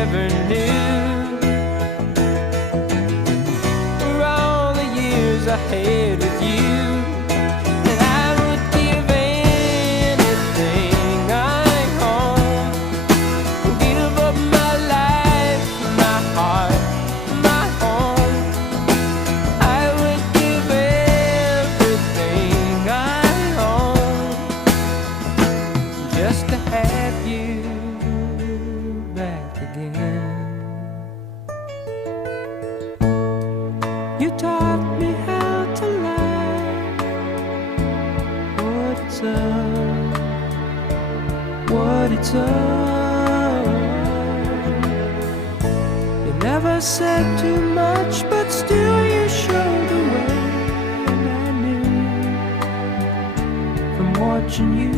ever knew. For all the years I had with you, and I would give anything I own, give up my life, my heart, my home. I would give everything I own just to have you back again. You taught me how to laugh, what it's up. You never said too much, but still you showed the way, and I knew from watching you